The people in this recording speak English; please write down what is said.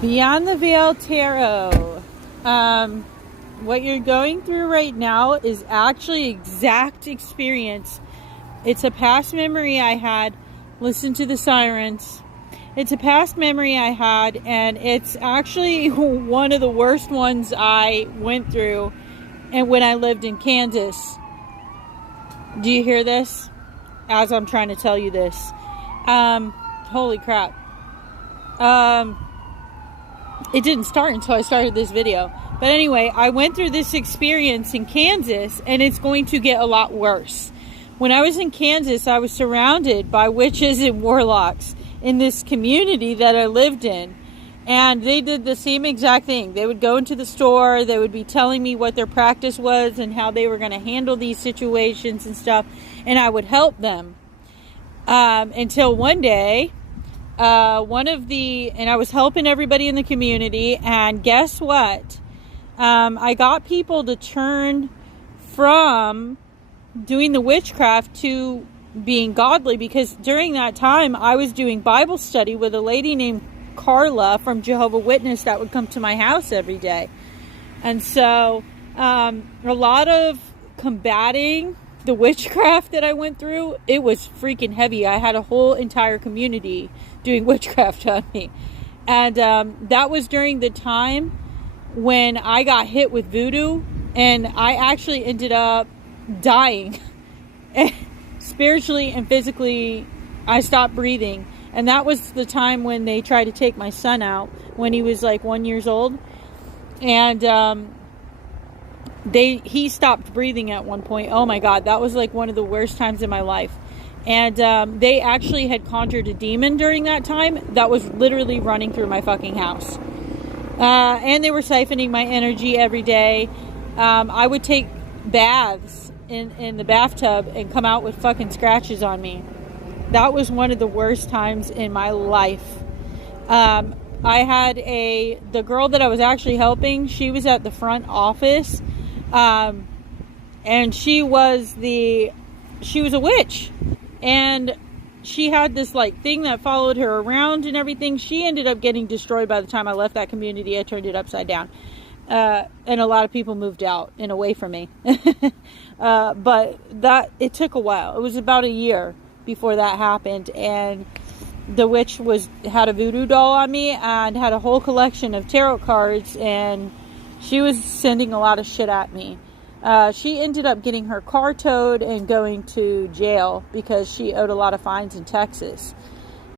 Beyond the Veil Tarot. What you're going through right now is actually exact experience. It's a past memory I had. Listen to the sirens. It's a past memory I had, and it's actually one of the worst ones I went through and when I lived in Kansas. Do you hear this? As I'm trying to tell you this. Holy crap. It didn't start until I started this video. But anyway, I went through this experience in Kansas, and it's going to get a lot worse. When I was in Kansas, I was surrounded by witches and warlocks in this community that I lived in. And they did the same exact thing. They would go into the store, they would be telling me what their practice was and how they were going to handle these situations and stuff. And I would help them. Until one day, and I was helping everybody in the community, and guess what? I got people to turn from doing the witchcraft to being godly, because during that time I was doing Bible study with a lady named Carla from Jehovah's Witness that would come to my house every day. And so a lot of combating the witchcraft that I went through, it was freaking heavy. I had a whole entire community doing witchcraft on me. And that was during the time when I got hit with voodoo, and I actually ended up dying. Spiritually and physically, I stopped breathing. And that was the time when they tried to take my son out when he was like 1 year old. And he stopped breathing at one point. Oh my God, that was like one of the worst times in my life. And they actually had conjured a demon during that time that was literally running through my fucking house. And they were siphoning my energy every day. I would take baths in the bathtub and come out with fucking scratches on me. That was one of the worst times in my life. I had the girl that I was actually helping, she was at the front office. And she was a witch. And she had this like thing that followed her around and everything. She ended up getting destroyed by the time I left that community. I turned it upside down. And a lot of people moved out and away from me. But it took a while. It was about a year before that happened. And the witch had a voodoo doll on me and had a whole collection of tarot cards, and she was sending a lot of shit at me. She ended up getting her car towed and going to jail because she owed a lot of fines in Texas.